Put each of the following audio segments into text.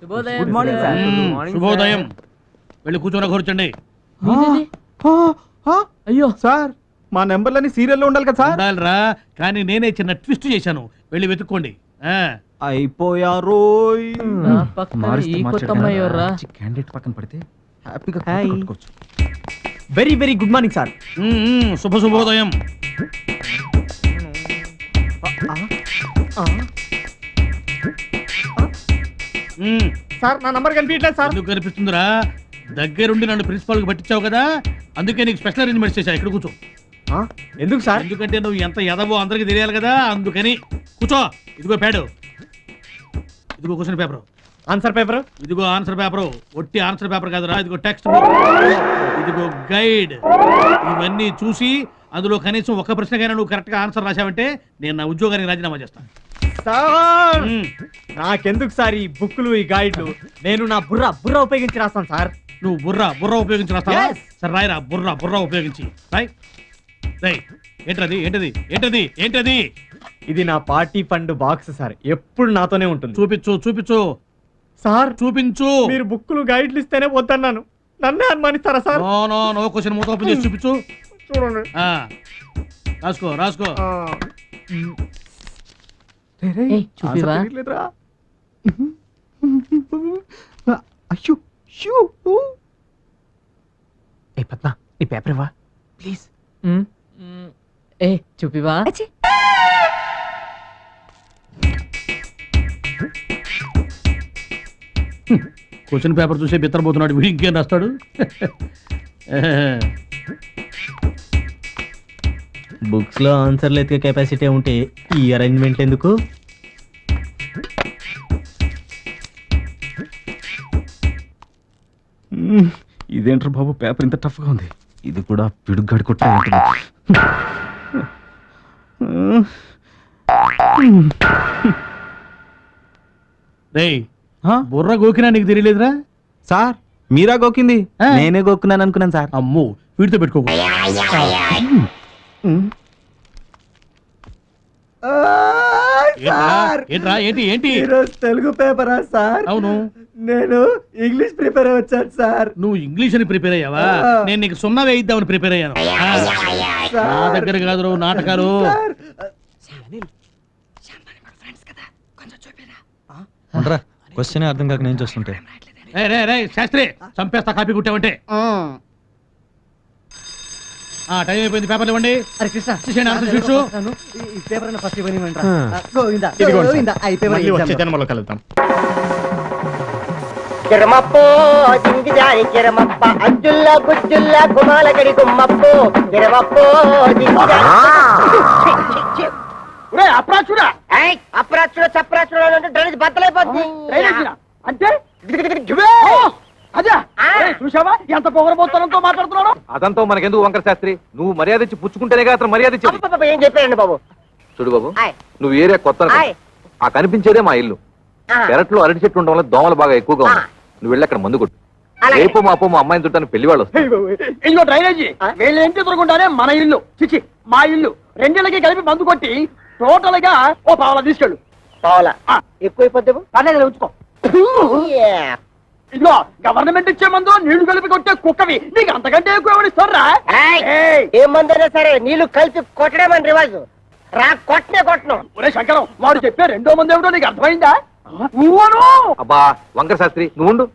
Good morning sir. శుభోదయం. వెళ్ళి కూర్చోండి. అయ్యో సార్, మా నెంబర్లని సీరియల్లో ఉండాలి కదా సార్. ఉండాలిరా, కానీ నేనే చిన్న ట్విస్ట్ చేశాను. వెళ్ళి వెతుక్కోండి. అయిపోయారు. క్యాండిడేట్ పక్కన పడితే హ్యాపీగా కొట్టుకోవచ్చు. Very very good morning sir. శుభోదయం. సార్ నా నంబర్ కనిపించట్లేదు సార్. ఎందుకు కనిపిస్తుందిరా? దగ్గరుండి నన్ను ప్రిన్సిపాల్ కి పట్టించావు కదా, అందుకే నీకు స్పెషల్ అరేంజ్మెంట్స్ చేశా. ఇక్కడ కూర్చో. ఎందుకు సార్? ఎందుకంటే నువ్వు ఎంత ఎదవో అందరికి తెలియాలి కదా, అందుకని. కూర్చో. ఇదిగో ప్యాడు, ఇదిగో క్వశ్చన్ పేపర్. Answer paper. ఇదిగో ఆన్సర్ పేపర్. ఒట్టి ఆన్సర్ పేపర్ కాదురా, ఇదిగో టెక్స్ట్ బుక్, ఇదిగో గైడ్. ఇవన్నీ చూసి అందులో కనీసం ఒక్క ప్రశ్నకైనా నువ్వు కరెక్ట్ గా ఆన్సర్ రాశావంటే నేను నా ఉద్యోగానికి రాజీనామా చేస్తాను. సార్ నాకెందుకు సార్ ఈ బుక్లు, ఈ గైడ్లు? నేను నా బుర్ర ఉపయోగించి రాస్తాను సార్. నువ్వు బుర్ర ఉపయోగించి రాస్తావా? సరే రాయరా, బుర్ర ఉపయోగించి రాయ్. ఏంటది? ఇది నా పార్టీ ఫండ్ బాక్స్ సార్, ఎప్పుడు నాతోనే ఉంటుంది. చూపించు సార్. చూపించు. మీరు బుక్లు గైడ్లు ఇస్తేనే వద్దన్నాను, నన్నే అనుమానిస్తారా సార్? నో క్వశ్చన్ మూత ఓపెన్ చేసి చూపించు. చూడండి. రాసుకో. అయ్యో పద్మ, నీ పేపర్ ఇవ్వా ప్లీజ్. చూపివా? క్వశ్చన్ పేపర్ చూసే బిత్తరపోతున్నాడు వీడు, ఇంకేం రాస్తాడు? బుక్స్ లో ఆన్సర్లు ఎత్తికే కెపాసిటీ ఉంటే ఈ అరేంజ్మెంట్ ఎందుకు? ఇదేంటారు బాబు, పేపర్ ఇంత టఫ్ గా ఉంది. ఇది కూడా పిడుగ్గాడి కొట్ట ఉంటుంది. బుర్ర గోకినా నీకు తెలియలేదురా? సార్ మీరా గోకింది? నేనే గోక్కున్నాను అనుకున్నాను సార్. అమ్మో, వీటితో పెట్టుకో. ఏంటి తెలుగు పేపరా సార్? అవును. నేను ఇంగ్లీష్ ప్రిపేర్ వచ్చాను సార్. నువ్వు ఇంగ్లీష్ అని ప్రిపేర్ అయ్యావా? నేను నీకు 0 వేయిద్దామని ప్రిపేర్ అయ్యాను. నా దగ్గర కాదు నాటకాలు. క్వశ్చన్ అర్థం కాక నేను చూస్తుంటే. శాస్త్రి చంపేస్తా కాపీ కుట్టావంటే. టైం అయిపోయింది, పేపర్లు ఇవ్వండి. జన్మలో కలుద్దాం. కిరమప్పో జింగిజాని కిరమప్ప అజ్జుల్లా గుజ్జుల్లా గుమాలగడి గుమ్మప్పో కిరమప్పో అప్రాచుడ చప్రాచుడ అంటే డ్రైనేజ్ బద్దలైపోద్ది. అంటే చూసావా ఎంత పొగరబోత్తనంతో మాట్లాడుతున్నాడు? అదంతా మనకెందుకు వంకర శాస్త్రి, నువ్వు మర్యాద ఇచ్చి పుచ్చుకుంటేనే అతను మర్యాద ఇచ్చి. ఏం చెప్పారండి బాబు? చూడు బాబు, నువ్వు ఏరియా కొత్త, ఆ కనిపించేదే మా ఇల్లు. పెరట్లో అరటి చెట్టు ఉండడం వల్ల దోమలు బాగా ఎక్కువగా ఉన్నాయి. నువ్వు వెళ్ళి అక్కడ మందు కొట్టు. రేపు మాపో మా అమ్మాయిని చుట్టాను పెళ్లి వాళ్ళు. ఇల్లు డ్రైనేజీ వీళ్ళు ఇంటి దొరకుండానే మన ఇల్లు చిచి మా ఇల్లు రెండిళ్ళకి కలిపి మందు కొట్టి టోటల్ గా ఓ పావలా తీసుకెళ్ళు. పావలా ఎక్కువైపోద్ది, పర్లేదు ఉంచుకో. ఇదిగో గవర్నమెంట్ ఇచ్చే మందు నీళ్లు కలిపి కొట్టే కుక్కవి నీకు అంతకంటే ఎక్కువ ఎవరిస్తారా? ఏ మందైనా సరే నీళ్లు కలిపి కొట్టడం అని రివాజు. రా కొట్టను. ఒరే శంకరం, వాడు చెప్పే రెండో మంది ఏమిటో నీకు అర్థమైందా? అబ్బా వంకర శాస్త్రి నువ్వు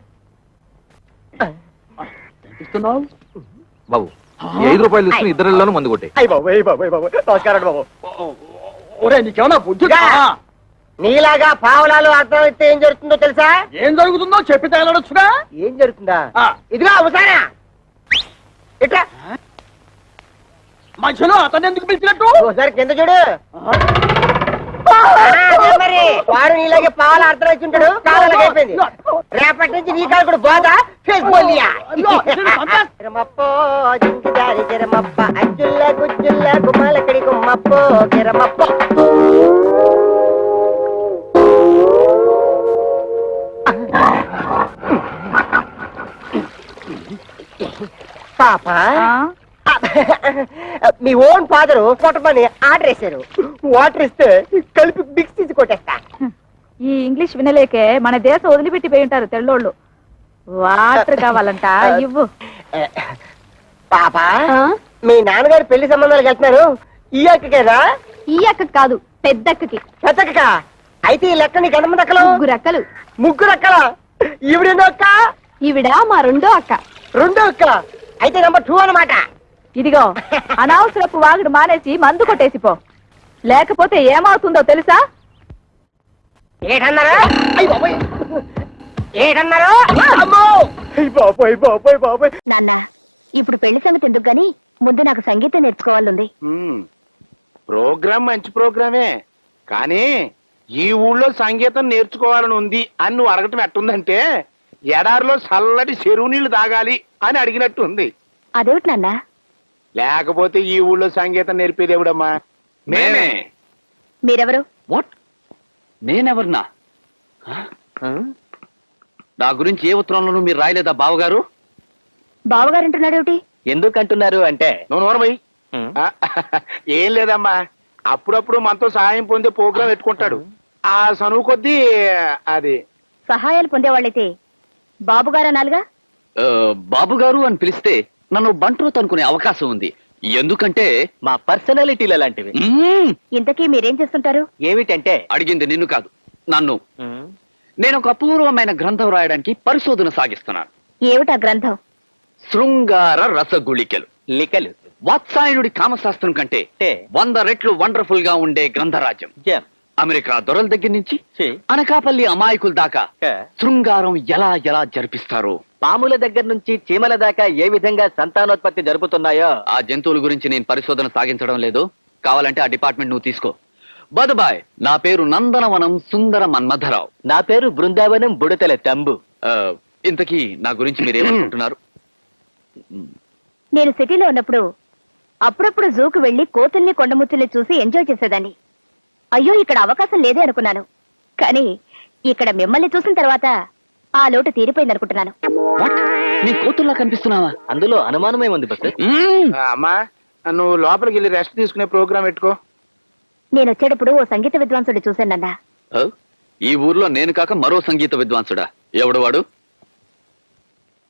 బాబు, 5 రూపాయలు తీసుకుని ఇద్దరిలోనూ మందు కొట్టే. నమస్కారం బాబు. ఒరే నీకేమన్నా బుద్ధి? నీలాగా పావులాలు అర్థమైతే ఏం జరుగుతుందో తెలుసా? ఏం జరుగుతుందో చెప్పి తగలడొచ్చుగా. ఏం జరుగుతుందా? ఇదిగో అవసానా ఇట్లా మధ్యలో అతను ఎందుకు పిలిచినట్టు? ఒకసారి కింద చూడు. మరి వాడు నీలాగే పావులు అర్థం వచ్చింటాడు. కావాలకి అయిపోయింది. రేపటి నుంచి నీ కాలు కూడా బాగా కిరమప్పో జింకిదారి కిరమప్ప అజ్జుల్లా గుజ్జుల్లా గుమ్మాలకడి గుమ్మప్పో కిరమప్పో. పాప మీ ఓన్ ఫాదరు కొట్టమని ఆర్డర్ వేశారు. వాటర్ ఇస్తే కలిపి మిక్స్ తీసి కొట్టేస్తా. ఈ ఇంగ్లీష్ వినలేకే మన దేశం వదిలిపెట్టిపోయి ఉంటారు తెల్లోళ్ళు. వాటర్ కావాలంట ఇవ్వు. పాప మీ నాన్నగారు పెళ్లి సంబంధాలకు వెళ్తున్నారు. ఈ అక్కకేనా? ఈ అక్క కాదు, పెద్దక్కకి. పెద్దక్క? అయితే ఈ లెక్క నీకు ఎంతమంది అక్కలు? ముగ్గురు అక్కలు. ముగ్గురు అక్కల? ఈవిడెందో అక్క? ఈవిడ మా రెండో అక్క. రెండో అక్క? అయితే నెంబర్ 2 అన్నమాట. ఇదిగో అనవసరపు వాగుడు మానేసి మందు కొట్టేసిపో, లేకపోతే ఏమవుతుందో తెలుసా? ఏటన్నారా? అయ్ బాబోయ్! ఏటన్నారా? అమ్మో! అయ్ బాబోయ్ బాబోయ్ బాబోయ్! నాన్న, ఇప్పుడు పెళ్లి సంగతి ఎందుకు గాని ముందు నాకు సంగీతం నేర్చుకోవాలంది. ప్రోగ్రామ్ మంచి ప్రోగ్రామే, కానీ ఈ ఊళ్ళో సంగీతం నేర్చుకోవాలని ఉంది అని నువ్వు అడగటం ఎట్టుందంటే ఎడారిలో చల్లటి చెరువు నీళ్లు తాగాలి అని అడిగినట్టు ఉంది. అదేమిటి నాన్న? లేకపోతే ఈ ఊళ్ళో సంగీతం నేర్పేది ఎవడమ్మా? మేమే. మీరెవరు? వాట్? నేనెవరినా? నా గురించి ఏ ఉత్తరంలోనూ మీరు రాయలేదా బావగారు? బావగారంటున్నాడేమిటి? ఎందుకంటున్నారు అంటే నువ్వు నోరమయ్యి. ఏం లేదమ్మా, అప్పుడప్పుడు మనతో సహాయం పొందే ప్రోగ్రాం పెట్టుకుంటాడు. ఆ సనువు కొద్దీ అది సహాయాలు పొందేవాళ్ళైతే బాబుగారనాలుగా? బాబుగారు అని పిలిస్తే నన్ను బంట్రోత్ అనుకునే అవకాశం ఉంది. ఎందుకంటే మా పర్సనాలిటీలు అలాంటివి. ఇంతకీ మీరేం చేస్తుంటారు? ఏమిటంటే అడిగింది నిన్ను కాదు, నన్ను. నేను ఒక అపూర్వమైన గ్రంథం రాయడానికి పరిశోధన సాగిస్తున్నాను. ఏమిటా గ్రంథం? శృంగార రసగుళికలు. లికలు. వాత్సాయనుడి కామశాస్త్రం కంటే 100 రెట్లు వండర్ఫుల్ గా ఉండే గ్రంథరాజ్యం. అమెరికా దొరల దగ్గర నుంచి అనకాపల్లి అమాయకుల దాకా శృంగారం ఎలా ఎలా జరిపిస్తారో, పాముల దగ్గర నుంచి చీమల దాకా ఏ విధంగా సంతానోత్పత్తి జరుపుతున్నాయో ఆ జంతువుల గురించి నేను పరిశోధన సాగించడం లేదు. కావాలంటే ఆ డిపార్ట్మెంట్ నువ్వు తీసుకో. బదుబాయ్, నా పేరు నందనవనం సుందర మన్మధరావు. నా పేరు బృందావనం బుడతల తంబు. ఇంతకీ నా గురించి మీరేమనుకుంటున్నారు? నేను సిటీలో ఉన్నప్పుడు అప్పుడప్పుడు జూకు వెళ్లి కోతుల్ని కొండముచ్చుల్ని చూసి ఎంజాయ్ చేసేదాన్ని. అయ్యో, ఇక్కడ అవకాశం లేదే అనుకున్నాను. కానీ ఇక్కడ మిమ్మల్ని చూసిన తర్వాత ఆ లోటు తీరిపోయింది అనుకుంటున్నాను. నీ కూతుర్లా కనిపిస్తున్నావా? అందులో అనుమానమేముంది బస్? అమ్మా, నువ్వు లోపలికి వెళ్ళి రెస్ట్ తీసుకునే ప్రోగ్రాం పెట్టుకో. నేను వచ్చేటప్పుడు ఓ సంగీత విద్వాంసుడు చూశానన్నా. ఈ ఊర్లో నేను కాక మరో సంగీత విద్వాంసుడా? ఎవడు వాడు?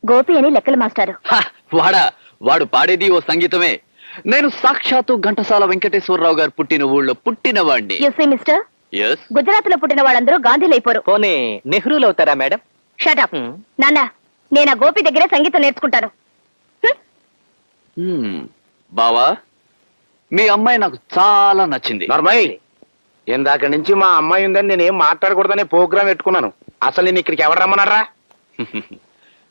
గోపి అని లెక్కల మాస్టారు. వాడా? వాడు పాడేది ఓ సంగీతమే. నేను సాక్షాత్తు ఘంటసాల వెంకటేశ్వరరావు గారు పుట్టిన ఊళ్ళో పుట్టినవాడిని. Mister, yes. గుజరాత్ లో పుట్టిన వాళ్ళందరూ గాంధీలు అయిపోరు. పోనీ నెహ్రూలు అవుతారా మేడం? షటప్. నాన్న, నేను ఆ గోపి దగ్గరే సంగీతం నేర్చుకుంటాను. బావా, మీ అమ్మాయి నాకు చాలా నచ్చింది. నర్మయ్, ఇందాక నుంచి మా అమ్మాయి ఉందని నేనేం మాట్లాడకూడదనే ప్రోగ్రాం పెట్టుకున్నాను. అసలు నేను ఇక్కడికి ఎవరు రమ్మన్నారా?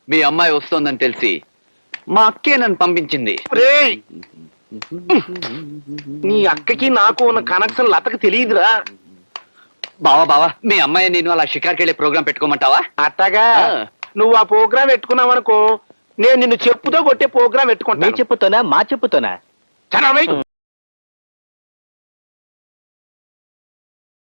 మీ అమ్మాయి వస్తోందని తెలిసి మా అక్కే నన్ను పంపించింది. రేయ్, నీ అక్కకి నాకు ఉన్న కనెక్షన్ లతకు తెలియదురా. బావా బావా, మీ అమ్మాయి నేను అలా షికార్కి వెళ్ళే ప్రోగ్రాం పెట్టుకోమంటావా? అట్టగా నువ్వు ఆ ప్రోగ్రాం పెట్టుకున్నావనుకో, నేను నిన్ను చెప్పుతో కొట్టే ప్రోగ్రాం పెట్టుకుంటా. మీ చెప్పుతోనా మా చెప్పుతోనా? చనవై